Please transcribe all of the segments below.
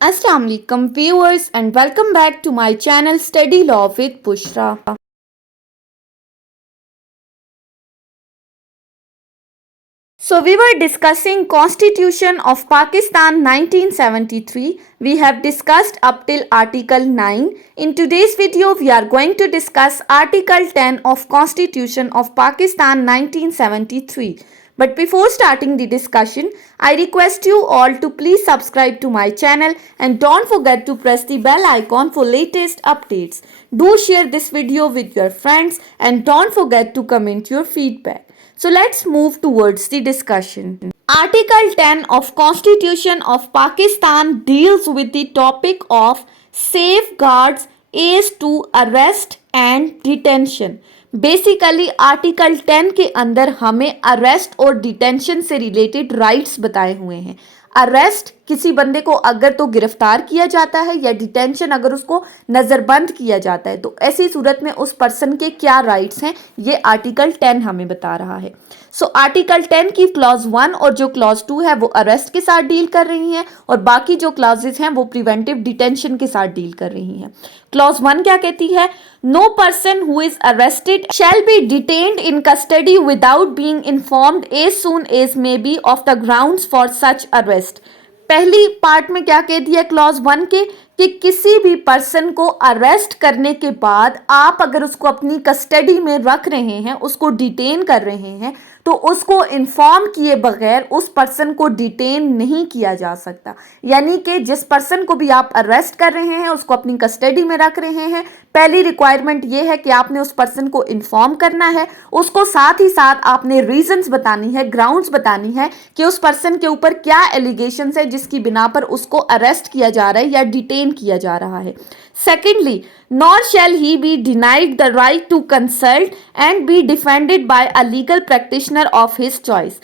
Assalamu alaikum viewers and welcome back to my channel Study Law with Bushra. So we were discussing Constitution of Pakistan 1973. We have discussed up till Article 9. In today's video we are going to discuss Article 10 of Constitution of Pakistan 1973. But before starting the discussion, I request you all to please subscribe to my channel and don't forget to press the bell icon for latest updates. Do share this video with your friends and don't forget to comment your feedback. So let's move towards the discussion. Article 10 of Constitution of Pakistan deals with the topic of safeguards as to arrest and detention. Basically article 10 के अंदर हमें arrest और detention से related rights बताए हुए हैं। Arrest किसी बंदे को अगर तो गिरफ्तार किया जाता है या डिटेंशन अगर उसको नज़रबंद किया जाता है तो ऐसी सूरत में उस पर्सन के क्या राइट्स हैं, ये आर्टिकल 10 हमें बता रहा है। सो आर्टिकल 10 की क्लॉज 1 और जो क्लॉज 2 है वो अरेस्ट के साथ डील कर रही हैं और बाकी जो क्लॉजेस हैं वो प्रिवेंटिव डिटेंशन के साथ डील कर रही हैं। क्लॉज 1 क्या कहती है? No person who is arrested shall be detained in custody without being informed as soon as may be of the grounds for such arrest. पहली पार्ट में क्या कह दिया क्लॉज 1 के कि किसी भी पर्सन को अरेस्ट करने के बाद आप अगर उसको अपनी कस्टडी में रख रहे हैं, उसको डिटेन कर रहे हैं, तो उसको इन्फॉर्म किए बगैर उस पर्सन को डिटेन नहीं किया जा सकता। यानी कि जिस पर्सन को भी आप अरेस्ट कर रहे हैं, उसको अपनी कस्टडी में रख रहे हैं, पहली रिक्वायरमेंट ये है कि आपने उस पर्सन को इन्फॉर्म करना है, उसको साथ ही साथ आपने रीजंस बतानी है, ग्राउंड्स बतानी है कि उस पर्सन के ऊपर क्या एलिगेशंस है जिसकी बिना पर उसको अरेस्ट किया जा रहा है या डिटेन किया जा रहा है। Secondly, nor shall he be denied the right to consult and be defended by a legal practitioner of his choice.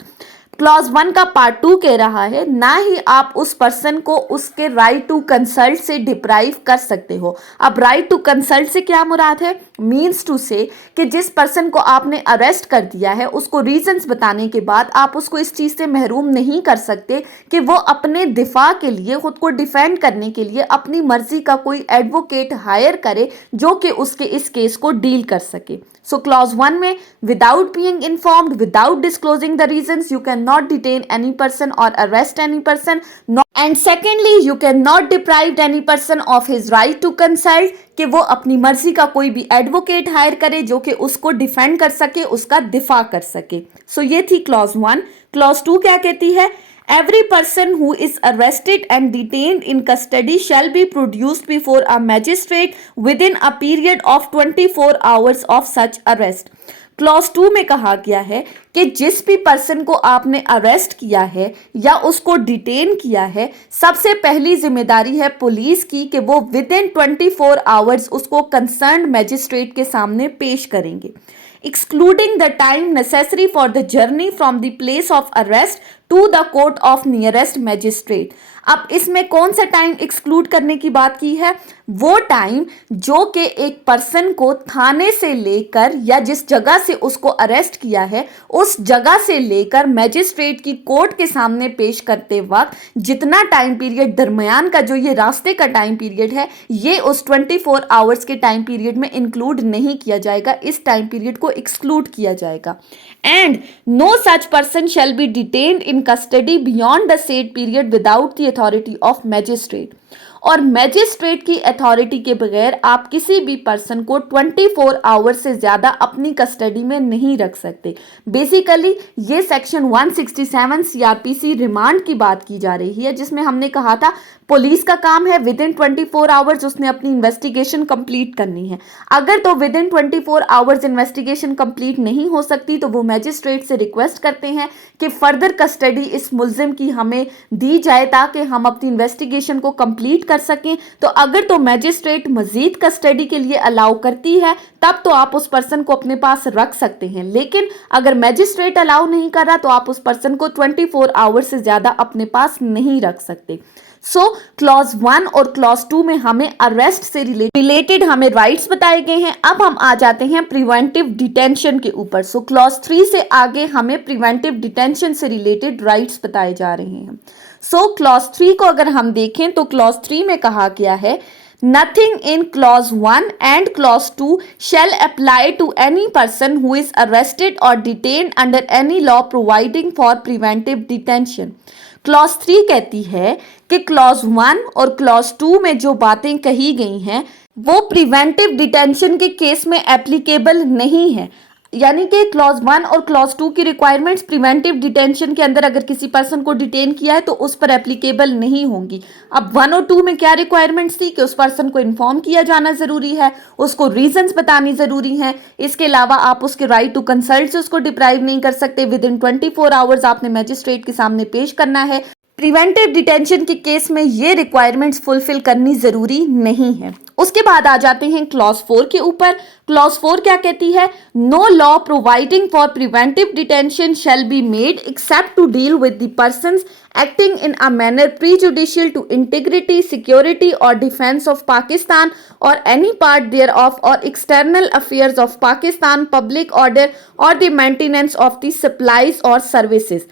Clause 1 का पार्ट 2 कह रहा है ना ही आप उस पर्सन को उसके राइट टू कंसल्ट से डिप्राइव कर सकते हो। अब राइट टू कंसल्ट से क्या मुराद है? मीन्स टू से कि जिस पर्सन को आपने अरेस्ट कर दिया है उसको रीजंस बताने के बाद आप उसको इस चीज़ से महरूम नहीं कर सकते कि वो अपने दिफा के लिए, खुद को डिफेंड करने के लिए अपनी मर्जी का कोई एडवोकेट हायर करे जो कि उसके इस केस को डील कर सके। सो क्लॉज 1 में without being informed, without disclosing the reasons, you can not detain any person or arrest any person, and secondly you can not deprive any person of his right to consult कि वो अपनी मर्जी का कोई भी advocate higher करे जो कि उसको डिफेंड कर सके, उसका दिफा कर सके। सो ये थी क्लॉज 1। क्लॉज 2 क्या कहती है? Every person who is arrested and detained in custody shall be produced before a magistrate within a period of 24 hours of such arrest. Clause 2 में कहा गया है कि जिस भी पर्सन को आपने अरेस्ट किया है या उसको डिटेन किया है, सबसे पहली जिम्मेदारी है पुलिस की कि वो विद इन 24 आवर्स उसको कंसर्न मैजिस्ट्रेट के सामने पेश करेंगे, excluding the time necessary for the journey from the place of arrest to the court of nearest magistrate. अब इसमें कौन सा टाइम एक्सक्लूड करने की बात की है? वो टाइम जो कि एक पर्सन को थाने से लेकर या जिस जगह से उसको अरेस्ट किया है उस जगह से लेकर मैजिस्ट्रेट की कोर्ट के सामने पेश करते वक्त जितना टाइम पीरियड दरमियान का जो ये रास्ते का टाइम पीरियड है, ये उस 24 आवर्स के टाइम पीरियड में इंक्लूड नहीं किया जाएगा, इस टाइम पीरियड को एक्सक्लूड किया जाएगा। And no such person shall be detained in custody beyond the said period without the authority of magistrate. और मैजिस्ट्रेट की अथॉरिटी के बगैर आप किसी भी पर्सन को 24 आवर्स से ज़्यादा अपनी कस्टडी में नहीं रख सकते। बेसिकली ये सेक्शन 167 सीआरपीसी रिमांड की बात की जा रही है, जिसमें हमने कहा था पुलिस का काम है विद इन 24 आवर्स उसने अपनी इन्वेस्टिगेशन कंप्लीट करनी है। अगर तो with in 24 hours investigation complete नहीं हो सकती तो वो मैजिस्ट्रेट से रिक्वेस्ट करते हैं कि फर्दर कस्टडी इस मुल्जिम की हमें दी जाए ताकि हम अपनी इन्वेस्टिगेशन को कंप्लीट कर सकें। तो अगर तो मैजिस्ट्रेट मजीद कस्टडी के लिए अलाउ करती है तब तो आप उस पर्सन को अपने पास रख सकते हैं, लेकिन अगर मैजिस्ट्रेट अलाउ नहीं कर रहा तो आप उस पर्सन को 24 आवर्स से ज़्यादा अपने पास नहीं रख सकते। सो क्लॉज 1 और क्लॉज 2 में हमें अरेस्ट से रिलेटेड हमें राइट्स बताए गए हैं। अब हम आ जाते हैं प्रिवेंटिव डिटेंशन के ऊपर। सो क्लॉज 3 से आगे हमें प्रिवेंटिव डिटेंशन से रिलेटेड राइट्स बताए जा रहे हैं। सो क्लॉज 3 को अगर हम देखें तो क्लॉज 3 में कहा गया है Nothing in clause 1 and clause 2 shall apply to any person who is arrested or detained under any law providing for preventive detention. Clause 3 कहती है कि क्लॉज 1 और क्लॉज 2 में जो बातें कही गई हैं वो प्रिवेंटिव डिटेंशन के केस में एप्लीकेबल नहीं है। यानी कि क्लॉज 1 और क्लॉज 2 की रिक्वायरमेंट्स प्रिवेंटिव डिटेंशन के अंदर अगर किसी पर्सन को डिटेन किया है तो उस पर एप्लीकेबल नहीं होंगी। अब 1 और 2 में क्या रिक्वायरमेंट्स थी कि उस पर्सन को इन्फॉर्म किया जाना जरूरी है, उसको रीजंस बतानी जरूरी है, इसके अलावा आप उसके राइट टू कंसल्ट से उसको डिप्राइव नहीं कर सकते, विद इन 24 आवर्स आपने मैजिस्ट्रेट के सामने पेश करना है। प्रिवेंटिव डिटेंशन के केस में ये रिक्वायरमेंट्स फुलफिल करनी जरूरी नहीं है। उसके बाद आ जाते हैं क्लॉज 4 के ऊपर। क्लॉज 4 क्या कहती है? No law providing for preventive detention shall be made except to deal with the persons acting in a manner prejudicial to integrity, security or defense of Pakistan or any part thereof or external affairs of Pakistan, public order or the maintenance of the supplies or services.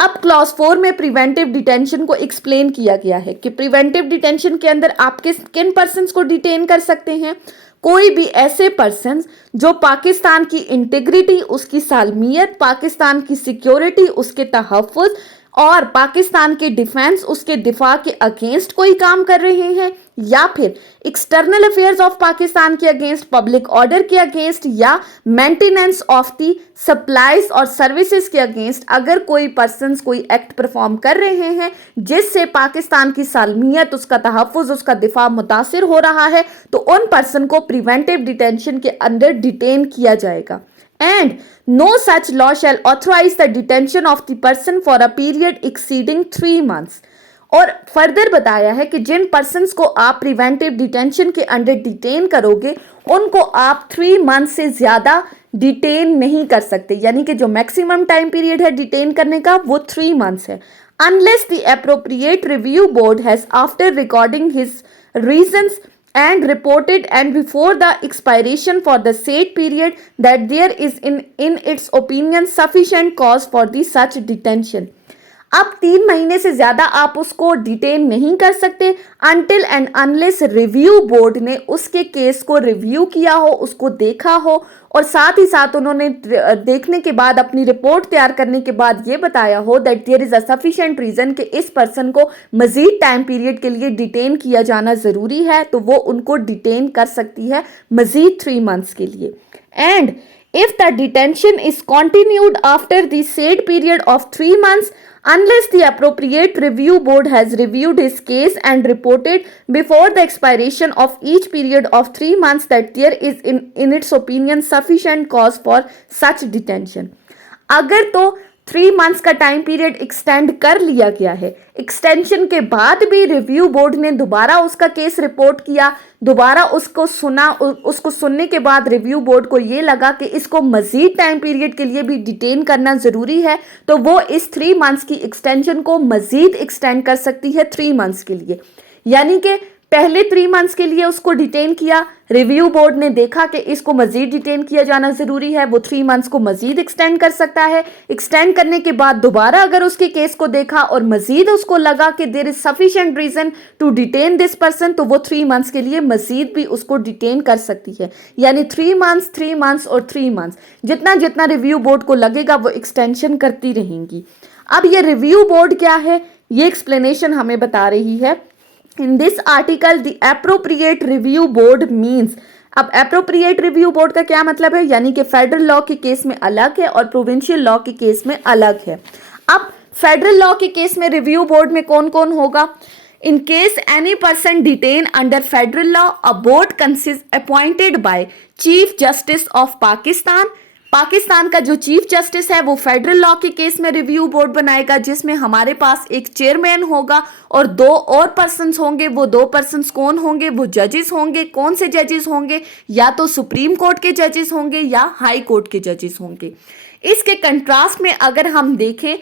अब clause 4 में preventive detention को explain किया गया है कि preventive detention के अंदर आप किन पर्सन्स को डिटेन कर सकते हैं? कोई भी ऐसे पर्सन्स जो पाकिस्तान की इंटीग्रिटी, उसकी सालमियत, पाकिस्तान की सिक्योरिटी, उसके तहफ़्फ़ुज़ और पाकिस्तान के डिफेंस, उसके दिफा के अगेंस्ट कोई काम कर रहे हैं, या फिर एक्सटर्नल अफेयर्स ऑफ पाकिस्तान के अगेंस्ट, पब्लिक ऑर्डर के अगेंस्ट या मेंटेनेंस ऑफ दी सप्लाईज और सर्विसेज के अगेंस्ट अगर कोई पर्सन्स कोई एक्ट परफॉर्म कर रहे हैं जिससे पाकिस्तान की सालमियत, उसका तहफ़्फ़ुज़, उसका दिफा मुतासिर हो रहा है, तो उन पर्सन को प्रिवेंटिव डिटेंशन के अंदर डिटेन किया जाएगा। And no such law shall authorize the detention of the person for a period exceeding 3 months. और फर्दर बताया है कि जिन पर्सन्स को आप प्रिवेंटिव डिटेंशन के अंडर डिटेन करोगे उनको आप 3 मंथ से ज़्यादा डिटेन नहीं कर सकते। यानी कि जो मैक्सिमम टाइम पीरियड है डिटेन करने का वो 3 मंथ्स है, unless the appropriate review board has after recording his reasons and reported and before the expiration for the said period that there is in its opinion sufficient cause for the such detention. अब 3 महीने से ज़्यादा आप उसको detain नहीं कर सकते until and unless review board ने उसके केस को रिव्यू किया हो, उसको देखा हो और साथ ही साथ उन्होंने देखने के बाद अपनी रिपोर्ट तैयार करने के बाद ये बताया हो that there is a sufficient reason कि इस पर्सन को मज़ीद टाइम पीरियड के लिए डिटेन किया जाना ज़रूरी है, तो वो उनको डिटेन कर सकती है मज़ीद 3 मंथ्स के लिए। And if the detention is continued after the said period of 3 months unless the appropriate review board has reviewed his case and reported before the expiration of each period of 3 months that there is in its opinion sufficient cause for such detention. अगर तो 3 months का time period extend कर लिया गया है, extension के बाद भी रिव्यू बोर्ड ने दोबारा उसका केस रिपोर्ट किया, दोबारा उसको सुना, उसको सुनने के बाद रिव्यू बोर्ड को ये लगा कि इसको मज़ीद टाइम पीरियड के लिए भी डिटेन करना ज़रूरी है, तो वो इस 3 मंथ्स की एक्सटेंशन को मज़ीद एक्सटेंड कर सकती है 3 मंथ्स के लिए। यानी कि पहले 3 मंथ्स के लिए उसको डिटेन किया, रिव्यू बोर्ड ने देखा कि इसको मज़ीद डिटेन किया जाना ज़रूरी है, वो 3 मंथ्स को मज़ीद एक्सटेंड कर सकता है। एक्सटेंड करने के बाद दोबारा अगर उसके केस को देखा और मज़ीद उसको लगा कि there is sufficient reason to detain this person, तो वो 3 मंथ्स के लिए मज़ीद भी उसको डिटेन कर सकती है। यानी 3 मंथ्स, 3 मंथ्स और 3 मंथ्स, जितना जितना रिव्यू बोर्ड को लगेगा वो एक्सटेंशन करती रहेंगी। अब ये रिव्यू बोर्ड क्या है, ये एक्सप्लेनेशन हमें बता रही है। In this article, the appropriate review board means, अब appropriate review board का क्या मतलब है? यानी कि फेडरल लॉ के केस में अलग है और प्रोविंशियल लॉ के केस में अलग है। अब फेडरल लॉ के केस में रिव्यू बोर्ड में कौन कौन होगा? In case any person detained under federal law, a board consists appointed by Chief Justice of Pakistan. Pakistan का जो चीफ जस्टिस है वो फेडरल लॉ के केस में रिव्यू बोर्ड बनाएगा, जिसमें हमारे पास एक चेयरमैन होगा और 2 और पर्सन्स होंगे। वो 2 पर्सन्स कौन होंगे? वो जजेस होंगे। कौन से जजेस होंगे? या तो सुप्रीम कोर्ट के जजेस होंगे या हाई कोर्ट के जजेस होंगे। इसके कंट्रास्ट में अगर हम देखें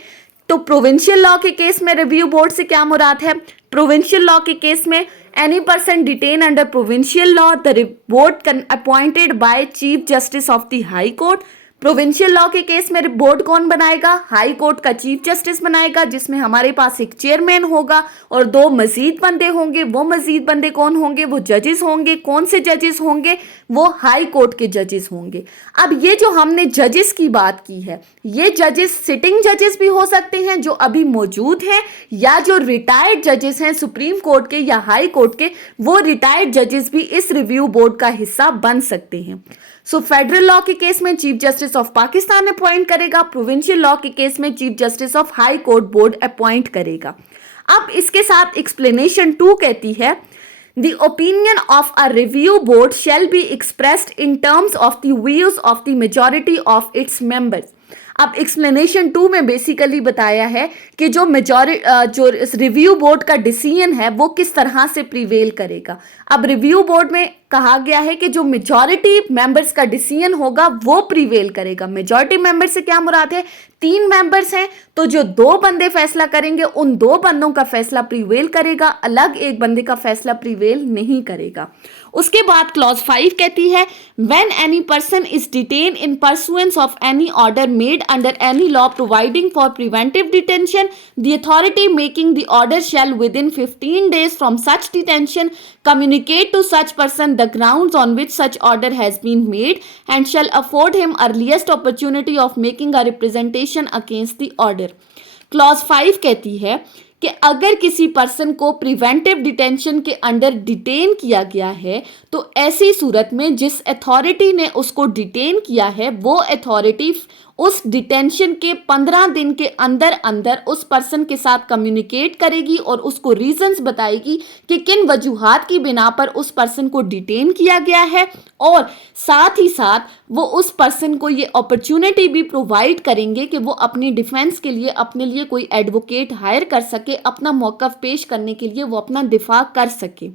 तो प्रोविंशियल लॉ के केस में रिव्यू बोर्ड से क्या मुराद है? प्रोविंशियल लॉ के केस में any person detained under provincial law, the board appointed by Chief Justice of the High Court. Provincial law के केस में बोर्ड कौन बनाएगा? हाई कोर्ट का चीफ जस्टिस बनाएगा, जिसमें हमारे पास एक चेयरमैन होगा और 2 मजीद बंदे होंगे। वो मजीद बंदे कौन होंगे? वो जजेस होंगे। कौन से जजेस होंगे? वो हाई कोर्ट के जजेस होंगे। अब ये जो हमने जजेस की बात की है, ये जजेस सिटिंग जजेस भी हो सकते हैं जो अभी मौजूद हैं, या जो रिटायर्ड जजेस हैं सुप्रीम कोर्ट के या हाई कोर्ट के, वो रिटायर्ड जजेस भी इस रिव्यू बोर्ड का हिस्सा बन सकते हैं। सो फेडरल लॉ के केस में chief justice of Pakistan appoint करेगा, प्रोविंशियल लॉ के केस में chief justice of high court board appoint करेगा। अब इसके साथ एक्सप्लेनेशन 2 कहती है, The opinion of a review board shall be expressed in terms of the views of the majority of its members. अब explanation 2 में बेसिकली बताया है कि जो रिव्यू बोर्ड का डिसीजन है वो किस तरह से प्रिवेल करेगा। अब रिव्यू बोर्ड में कहा गया है कि जो मेजॉरिटी मेंबर्स का डिसीजन होगा वो प्रिवेल करेगा। मेजॉरिटी मेंबर से क्या मुराद है? 3 मेंबर्स हैं, तो जो 2 बंदे फैसला करेंगे उन 2 बंदों का फैसला प्रिवेल करेगा, अलग एक बंदे का फैसला प्रिवेल नहीं करेगा। उसके बाद क्लॉज 5 कहती है, when any person is detain in pursuance of any order made under any law providing for preventive detention, the authority making the order shell with in 15 days from such detention communicate to such person the grounds on which such order has been made and shall afford him earliest opportunity of making a representation against the order. Clause 5 कहती है कि अगर किसी person को preventive detention के under detain किया गया है तो ऐसी सूरत में जिस अथॉरिटी ने उसको डिटेन किया है वो अथॉरिटी उस डिटेंशन के 15 दिन के अंदर अंदर उस पर्सन के साथ कम्युनिकेट करेगी और उसको रीजंस बताएगी कि किन वजूहात की बिना पर उस पर्सन को डिटेन किया गया है, और साथ ही साथ वो उस पर्सन को ये अपॉर्चुनिटी भी प्रोवाइड करेंगे कि वो अपनी डिफेंस के लिए अपने लिए कोई एडवोकेट हायर कर सके, अपना मौक़िफ़ पेश करने के लिए वो अपना दिफा कर सके।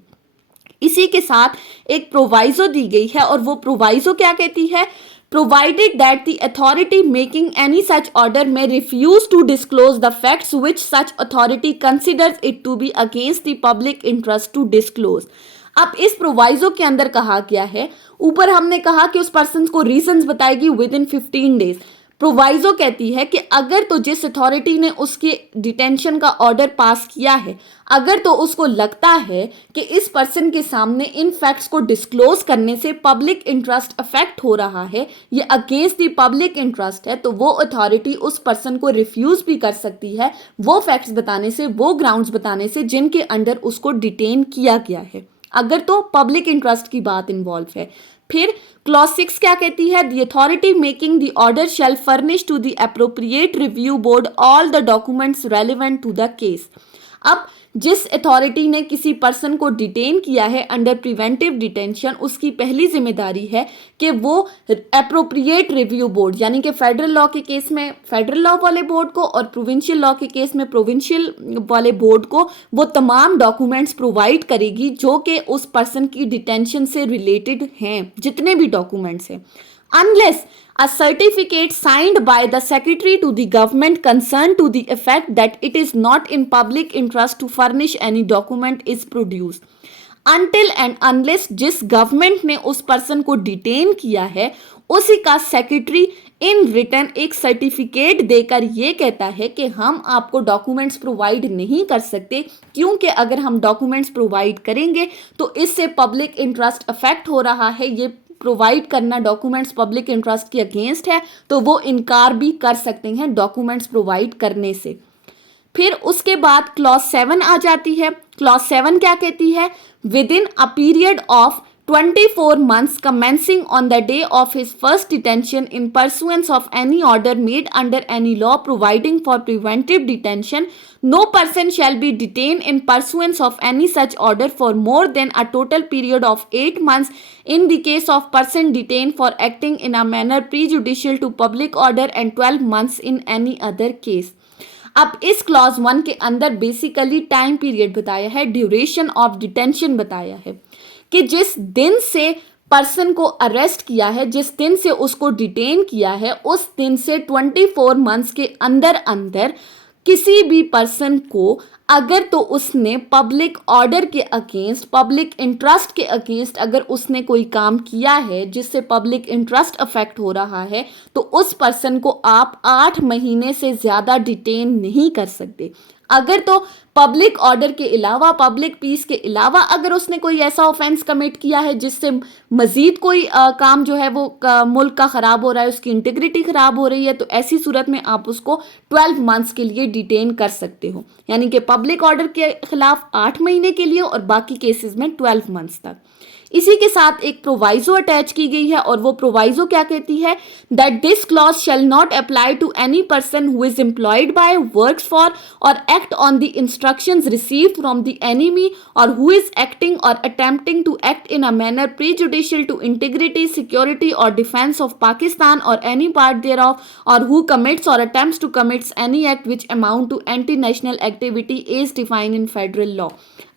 इसी के साथ एक प्रोवाइजो दी गई है और वो प्रोवाइजो क्या कहती है? Provided that the authority making any such order may refuse to disclose the facts which such authority considers it to be against the public interest to disclose. अब इस प्रोवाइजो के अंदर कहा गया है, ऊपर हमने कहा कि उस पर्सन को रीजंस बताएगी विद इन 15 डेज। प्रोवाइजो कहती है कि अगर तो जिस अथॉरिटी ने उसके डिटेंशन का ऑर्डर पास किया है, अगर तो उसको लगता है कि इस पर्सन के सामने इन फैक्ट्स को डिस्क्लोज करने से पब्लिक इंटरेस्ट अफेक्ट हो रहा है, ये अगेंस्ट द पब्लिक इंटरेस्ट है, तो वो अथॉरिटी उस पर्सन को रिफ्यूज़ भी कर सकती है वो फैक्ट्स बताने से, वो ग्राउंड्स बताने से जिनके अंडर उसको डिटेन किया गया है, अगर तो पब्लिक इंटरेस्ट की बात इन्वॉल्व है। फिर क्लॉज 6 क्या कहती है? The authority making the order shall furnish to the appropriate review board all the documents relevant to the case. अब जिस अथॉरिटी ने किसी पर्सन को डिटेन किया है अंडर प्रिवेंटिव डिटेंशन, उसकी पहली जिम्मेदारी है कि वो एप्रोप्रिएट रिव्यू बोर्ड, यानी कि फेडरल लॉ के केस में फेडरल लॉ वाले बोर्ड को और प्रोविंशियल लॉ के केस में प्रोविंशियल वाले बोर्ड को वो तमाम डॉक्यूमेंट्स प्रोवाइड करेगी जो कि उस पर्सन की डिटेंशन से रिलेटेड हैं, जितने भी डॉक्यूमेंट्स हैं, unless a certificate signed by the secretary to the government concerned to the effect that it is not in public interest to furnish any document is produced. Until and unless जिस government ने उस person को detain किया है उसी का secretary in return एक certificate देकर ये कहता है कि हम आपको डॉक्यूमेंट्स प्रोवाइड नहीं कर सकते, क्योंकि अगर हम डॉक्यूमेंट्स प्रोवाइड करेंगे तो इससे पब्लिक इंटरेस्ट अफेक्ट हो रहा है, ये प्रोवाइड करना डॉक्यूमेंट्स पब्लिक इंटरेस्ट के अगेंस्ट है, तो वो इनकार भी कर सकते हैं डॉक्यूमेंट्स प्रोवाइड करने से। फिर उसके बाद क्लॉज 7 आ जाती है। क्लॉज 7 क्या कहती है? With in a period of 24 months commencing on the day of his first detention in pursuance of any order made under any law providing for preventive detention, no person shall be detained in pursuance of any such order for more than a total period of 8 months in the case of person detained for acting in a manner prejudicial to public order and 12 months in any other case. अब इस clause 1 के अंदर basically time period बताया है, duration of detention बताया है कि जिस दिन से पर्सन को अरेस्ट किया है, जिस दिन से उसको डिटेन किया है, उस दिन से 24 मंथ्स के अंदर अंदर किसी भी पर्सन को अगर तो उसने पब्लिक ऑर्डर के अगेंस्ट, पब्लिक इंटरेस्ट के अगेंस्ट अगर उसने कोई काम किया है जिससे पब्लिक इंटरेस्ट अफेक्ट हो रहा है, तो उस पर्सन को आप 8 महीने से ज़्यादा डिटेन नहीं कर सकते। अगर तो पब्लिक ऑर्डर के अलावा, पब्लिक पीस के अलावा अगर उसने कोई ऐसा ऑफेंस कमिट किया है जिससे मजीद कोई काम जो है वो मुल्क का ख़राब हो रहा है, उसकी इंटीग्रिटी ख़राब हो रही है, तो ऐसी सूरत में आप उसको 12 मंथ्स के लिए डिटेन कर सकते हो। यानी कि पब्लिक ऑर्डर के खिलाफ 8 महीने के लिए और बाकी केसेस में 12 मंथ्स तक। इसी के साथ एक प्रोवाइजो अटैच की गई है और वो प्रोवाइजो क्या कहती है, that this clause shall not apply to any person who is employed by, works for or act on the instructions received from the enemy or who is acting or attempting to act in a manner prejudicial to integrity, security or defence of Pakistan or any part thereof, or who commits or attempts to commits any act which amount to anti national activity as defined in federal law.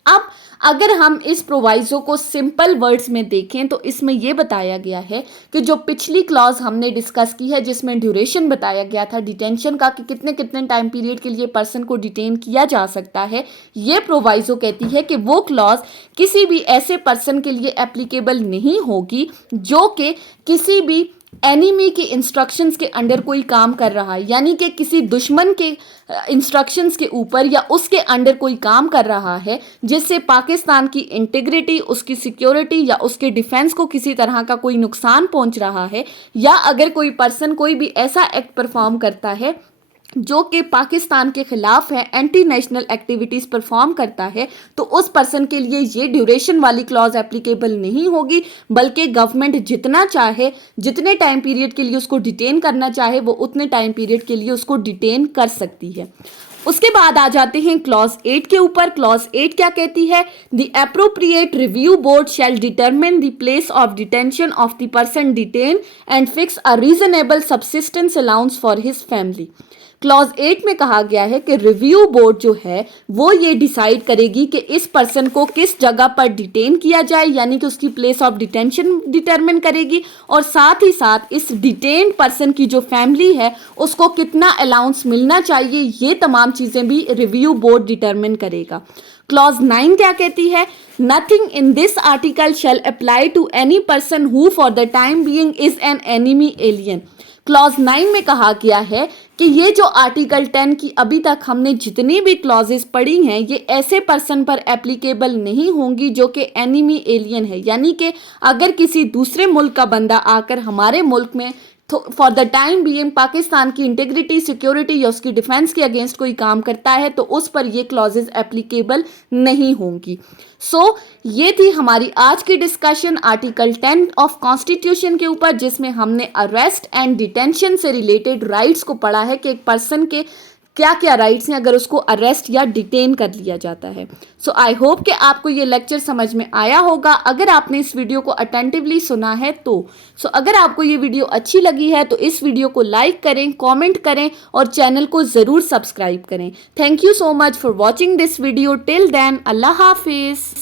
अब अगर हम इस proviso को simple words में देखें तो इसमें यह बताया गया है कि जो पिछली क्लॉज हमने डिस्कस की है जिसमें ड्यूरेशन बताया गया था डिटेंशन का कि कितने कितने टाइम पीरियड के लिए पर्सन को डिटेन किया जा सकता है, ये प्रोवाइजो कहती है कि वो क्लॉज किसी भी ऐसे पर्सन के लिए एप्लीकेबल नहीं होगी जो कि किसी भी एनिमी के इंस्ट्रक्शंस के अंडर कोई काम कर रहा है, यानी कि किसी दुश्मन के इंस्ट्रक्शंस के ऊपर या उसके अंडर कोई काम कर रहा है जिससे पाकिस्तान की इंटीग्रिटी, उसकी सिक्योरिटी या उसके डिफेंस को किसी तरह का कोई नुकसान पहुंच रहा है, या अगर कोई पर्सन कोई भी ऐसा एक्ट परफॉर्म करता है जो कि पाकिस्तान के खिलाफ है, एंटी नेशनल एक्टिविटीज़ परफॉर्म करता है, तो उस पर्सन के लिए ये ड्यूरेशन वाली क्लॉज एप्लीकेबल नहीं होगी, बल्कि गवर्नमेंट जितना चाहे, जितने टाइम पीरियड के लिए उसको डिटेन करना चाहे, वो उतने टाइम पीरियड के लिए उसको डिटेन कर सकती है। उसके बाद आ जाते हैं क्लॉज 8 के ऊपर। क्लॉज 8 क्या कहती है, the appropriate review board shall determine the place of detention of the person detain and fix a reasonable subsistence allowance for his family. Clause 8 में कहा गया है कि रिव्यू बोर्ड जो है वो ये डिसाइड करेगी कि इस पर्सन को किस जगह पर डिटेन किया जाए, यानी कि उसकी प्लेस ऑफ डिटेंशन डिटरमिन करेगी, और साथ ही साथ इस डिटेन्ड पर्सन की जो फैमिली है उसको कितना अलाउंस मिलना चाहिए, ये तमाम चीज़ें भी रिव्यू बोर्ड डिटरमिन करेगा। क्लॉज 9 क्या कहती है, nothing in this article shall apply to any person who for the time being is an enemy alien. Clause 9 में कहा गया है कि ये जो आर्टिकल 10 की अभी तक हमने जितनी भी क्लॉजेस पढ़ी हैं, ये ऐसे पर्सन पर एप्लीकेबल नहीं होंगी जो कि एनिमी एलियन है, यानी कि अगर किसी दूसरे मुल्क का बंदा आकर हमारे मुल्क में for the time being Pakistan की इंटीग्रिटी, सिक्योरिटी या उसकी डिफेंस के अगेंस्ट कोई काम करता है, तो उस पर ये क्लॉजेस एप्लीकेबल नहीं होंगी। सो ये थी हमारी आज की डिस्कशन आर्टिकल 10 ऑफ कॉन्स्टिट्यूशन के ऊपर, जिसमें हमने अरेस्ट एंड डिटेंशन से रिलेटेड राइट्स को पढ़ा है कि एक पर्सन के क्या क्या राइट्स हैं अगर उसको अरेस्ट या डिटेन कर लिया जाता है। सो आई होप कि आपको ये लेक्चर समझ में आया होगा अगर आपने इस वीडियो को अटेंटिवली सुना है तो। अगर आपको ये वीडियो अच्छी लगी है तो इस वीडियो को लाइक करें, कमेंट करें और चैनल को ज़रूर सब्सक्राइब करें। Thank you so much for watching this video. Till then, अल्लाह हाफिज़।